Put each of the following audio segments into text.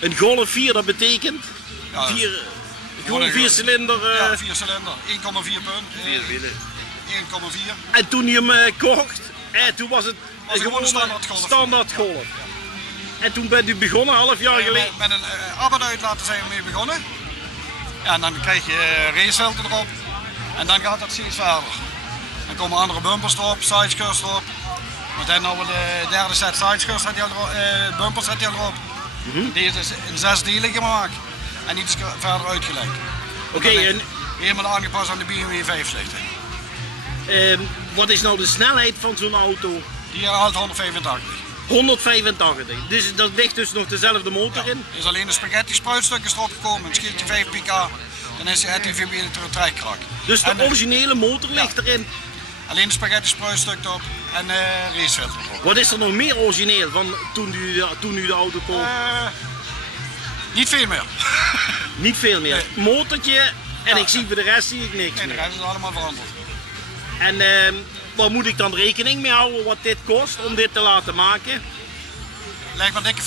Een Golf 4, dat betekent? Ja, Gewoon 4 cilinder. Ja, 4 cilinder, 1,4 pun. 4 wielen. 1,4. En toen je hem kocht, toen was het gewoon een standaard Golf. Ja. En toen bent u begonnen, half jaar geleden? Met een arbeidsuitlater zijn we mee begonnen. Ja, en dan krijg je racefilter erop. En dan gaat dat steeds verder. Dan komen andere bumpers erop, sideskirts erop. Want dan hebben we de derde set sideskirts, bumpers zet je erop. Deze is in 6 delen gemaakt. En iets verder uitgelegd. Oké, en helemaal aangepast aan de BMW 5-lichten. Wat is nou de snelheid van zo'n auto? Die haalt 185. 185, dus dat ligt dus nog dezelfde motor in? Er is alleen de spaghetti spruitstukjes erop gekomen, een scheeltje 5 pk, dan is het weer een trekkrak. Dus de originele motor ligt erin? Alleen de spaghetti spruitstuk erop en racefilter erop. Wat is er nog meer origineel van toen u de auto kocht? Niet veel meer. Niet veel meer? Nee. Motortje en ik zie voor de rest zie ik niks meer. Nee, de rest is allemaal veranderd. En waar moet ik dan rekening mee houden wat dit kost om dit te laten maken? Lijkt me dikke 50.000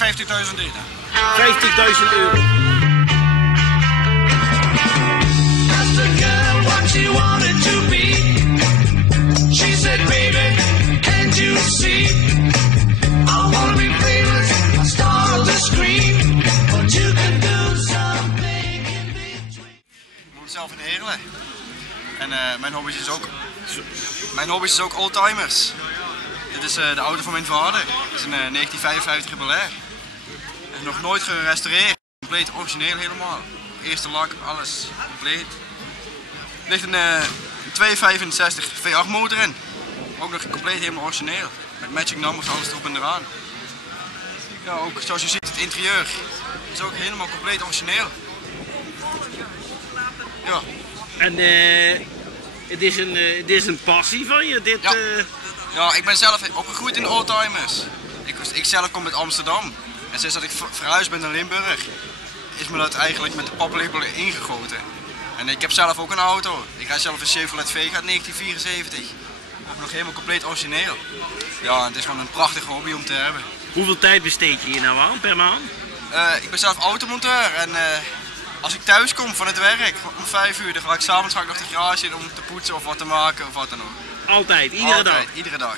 in. 50.000 euro. Ik woon zelf in Heerlen. En mijn hobby is ook oldtimers. Dit is de auto van mijn vader. Het is een 1955 Rebel Air. Nog nooit gerestaureerd. Compleet origineel helemaal. Eerste lak, alles compleet. Er ligt een 265 V8 motor in. Ook nog compleet helemaal origineel. Met matching numbers, alles erop en eraan. Ja, ook zoals je ziet het interieur. Is ook helemaal compleet origineel. Ja. En het is een passie van je? Dit, ja. Ja, ik ben zelf opgegroeid in oldtimers. Ik zelf kom uit Amsterdam. En sinds dat ik verhuisd ben naar Limburg, is me dat eigenlijk met de paplepel ingegoten. En ik heb zelf ook een auto. Ik rijd zelf een Chevrolet Vega uit 1974. Ook nog helemaal compleet origineel. Ja, het is gewoon een prachtige hobby om te hebben. Hoeveel tijd besteed je hier nou aan per maand? Ik ben zelf automonteur en als ik thuis kom van het werk om 5 uur, dan ga ik s'avonds nog de garage in om te poetsen of wat te maken of wat dan ook. Altijd, iedere dag? Iedere dag.